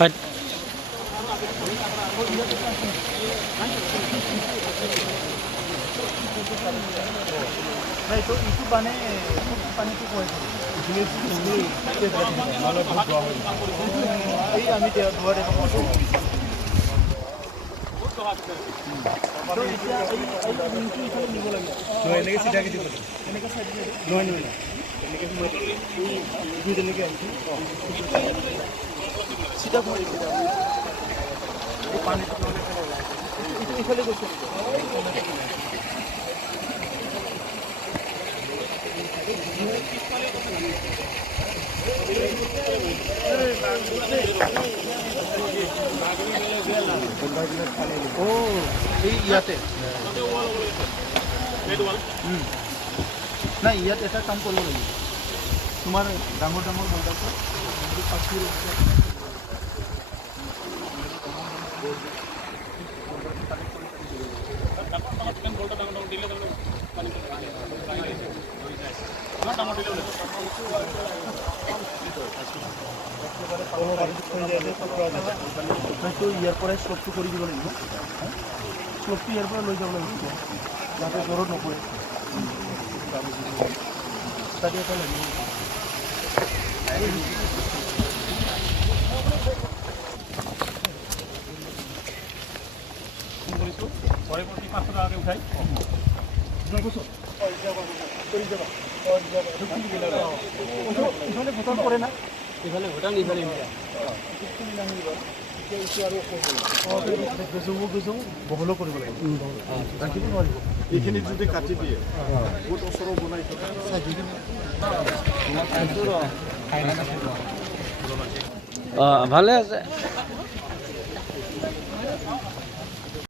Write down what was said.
But नहीं तो इसी बने पानी की कोई আমি দুয়ার এখন বসো তো এতিয়া এই লিংকটো ইফালে নিব লাগে এনেকে চিধাকে দিব এনেকে সাইড নহয় নহয় এনেকে মই এই দুইজনকে আহিছো চিধা কৰি দিব এই পানীটো নহলে এইটো ইফালে গৈছে ইয়াতে নাই ইয়াত এটা কাম কৰিব লাগিব তোমাৰ ডাঙৰ ডাঙৰ বলদাটো ইয়াৰ পৰাই শ্লপটো কৰি দিব লাগিব শ্লপটো ইয়াৰ পৰা লৈ যাব লাগিব যাতে জ্বৰত নপৰে তাতে এটা লাগিব পৰৱৰ্তী 5 টাকাকে উঠাই ইফালে ভোটাৰ কৰে না ইফালে ভোটাৰ ইফালে বহলো কৰিব লাগিব ৰাখিব নোৱাৰিব এইখিনি যদি কাটি দিয়ে বহুত ওচৰৰ বনাই ভালে আছে